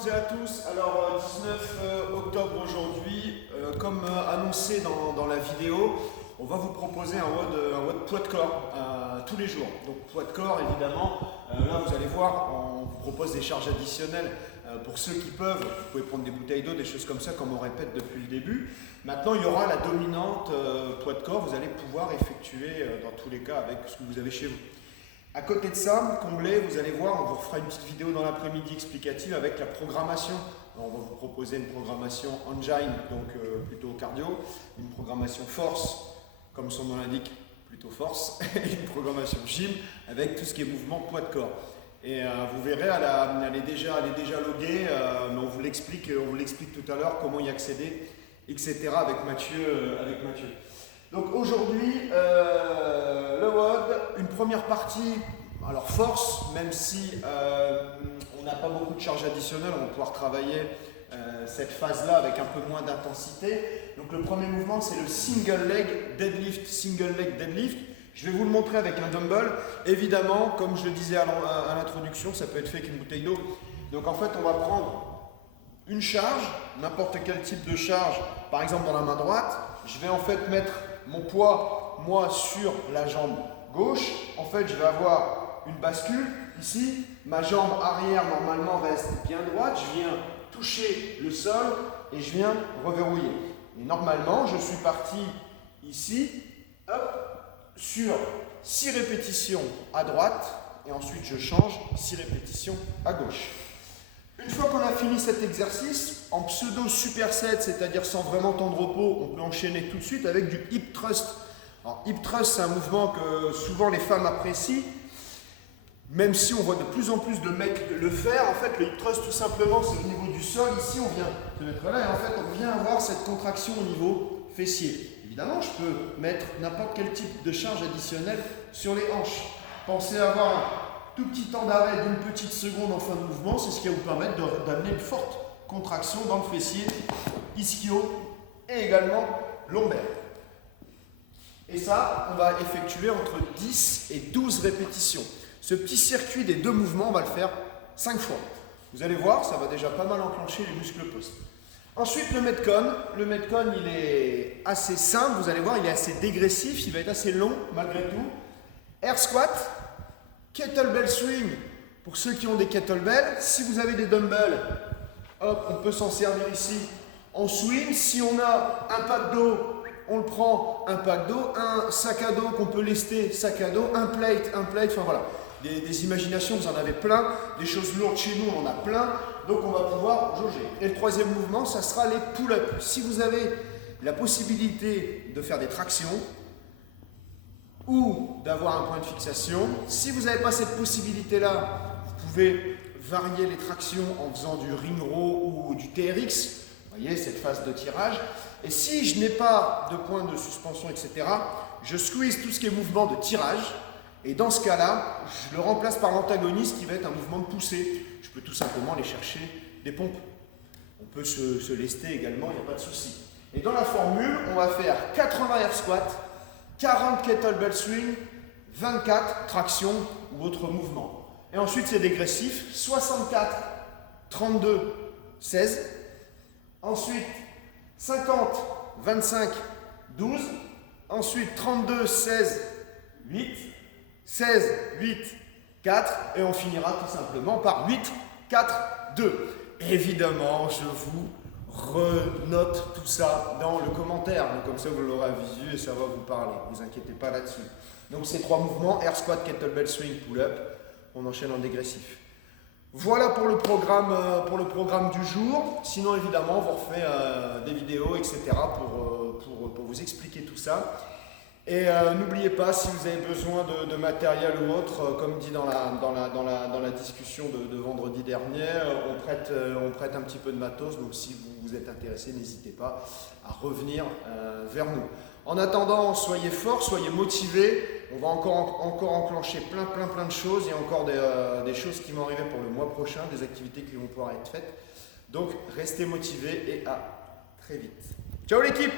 toutes et à tous. Alors 19 octobre aujourd'hui, comme annoncé dans la vidéo, on va vous proposer un WOD poids de corps tous les jours. Donc poids de corps évidemment, là vous allez voir, on vous propose des charges additionnelles pour ceux qui peuvent. Vous pouvez prendre des bouteilles d'eau, des choses comme ça comme on répète depuis le début. Maintenant il y aura la dominante poids de corps, vous allez pouvoir effectuer dans tous les cas avec ce que vous avez chez vous. À côté de ça, comblé, vous allez voir, on vous refera une petite vidéo dans l'après-midi explicative avec la programmation. Alors, on va vous proposer une programmation engine, donc plutôt cardio, une programmation force, comme son nom l'indique, plutôt force, et une programmation gym avec tout ce qui est mouvement poids de corps. Et vous verrez, elle est déjà loguée, mais on vous l'explique tout à l'heure comment y accéder, etc. avec Mathieu. Donc aujourd'hui, le WOD, une première partie, alors force, même si on n'a pas beaucoup de charges additionnelles, on va pouvoir travailler cette phase-là avec un peu moins d'intensité. Donc le premier mouvement, c'est le single leg deadlift. Je vais vous le montrer avec un dumbbell. Évidemment, comme je le disais à l'introduction, ça peut être fait avec une bouteille d'eau. Donc en fait, on va prendre une charge, n'importe quel type de charge, par exemple dans la main droite. Je vais en fait mettre mon poids, moi, sur la jambe gauche. En fait, je vais avoir une bascule ici. Ma jambe arrière, normalement, reste bien droite. Je viens toucher le sol et je viens reverrouiller. Et normalement, je suis parti ici, hop, sur 6 répétitions à droite. Et ensuite, je change 6 répétitions à gauche. Une fois qu'on a fini cet exercice, en pseudo superset, c'est-à-dire sans vraiment temps de repos, on peut enchaîner tout de suite avec du hip thrust. Alors, hip thrust, c'est un mouvement que souvent les femmes apprécient, même si on voit de plus en plus de mecs le faire. En fait, le hip thrust, tout simplement, c'est au niveau du sol. Ici, on vient se mettre là et en fait, on vient avoir cette contraction au niveau fessier. Évidemment, je peux mettre n'importe quel type de charge additionnelle sur les hanches. Pensez avoir un tout petit temps d'arrêt d'une petite seconde en fin de mouvement, c'est ce qui va vous permettre d'amener une forte contraction dans le fessier, ischio et également lombaire. Et ça, on va effectuer entre 10 et 12 répétitions. Ce petit circuit des deux mouvements, on va le faire 5 fois. Vous allez voir, ça va déjà pas mal enclencher les muscles post. Ensuite, le Metcon. Le Metcon, il est assez simple, vous allez voir, il est assez dégressif, il va être assez long malgré tout. Air squat. Kettlebell swing, pour ceux qui ont des kettlebells. Si vous avez des dumbbells, hop, on peut s'en servir ici en swing. Si on a un pack d'eau, on le prend, un pack d'eau. Un sac à dos qu'on peut lester, sac à dos. Un plate, enfin voilà. Des imaginations, vous en avez plein. Des choses lourdes chez nous, on en a plein. Donc on va pouvoir jauger. Et le troisième mouvement, ça sera les pull-ups. Si vous avez la possibilité de faire des tractions, ou d'avoir un point de fixation. Si vous n'avez pas cette possibilité-là, vous pouvez varier les tractions en faisant du ring row ou du TRX. Vous voyez, cette phase de tirage. Et si je n'ai pas de point de suspension, etc., je squeeze tout ce qui est mouvement de tirage. Et dans ce cas-là, je le remplace par l'antagoniste qui va être un mouvement de poussée. Je peux tout simplement aller chercher des pompes. On peut se lester également, il n'y a pas de souci. Et dans la formule, on va faire 80 air squats, 40 kettlebell swing, 24 tractions ou autres mouvements. Et ensuite, c'est dégressif. 64, 32, 16. Ensuite, 50, 25, 12. Ensuite, 32, 16, 8. 16, 8, 4. Et on finira tout simplement par 8, 4, 2. Évidemment, je vous renote tout ça dans le commentaire, donc comme ça vous l'aurez à visu et ça va vous parler, ne vous inquiétez pas là-dessus. Donc ces trois mouvements, air squat, kettlebell swing, pull-up, on enchaîne en dégressif. Voilà pour le programme du jour. Sinon évidemment on vous refait des vidéos, etc. pour vous expliquer tout ça. Et n'oubliez pas, si vous avez besoin de matériel ou autre, comme dit dans la discussion de vendredi dernier, on prête un petit peu de matos, donc si vous êtes intéressé, n'hésitez pas à revenir vers nous. En attendant, soyez forts, soyez motivés, on va encore enclencher plein de choses, il y a encore des choses qui vont arriver pour le mois prochain, des activités qui vont pouvoir être faites. Donc restez motivés et à très vite. Ciao l'équipe!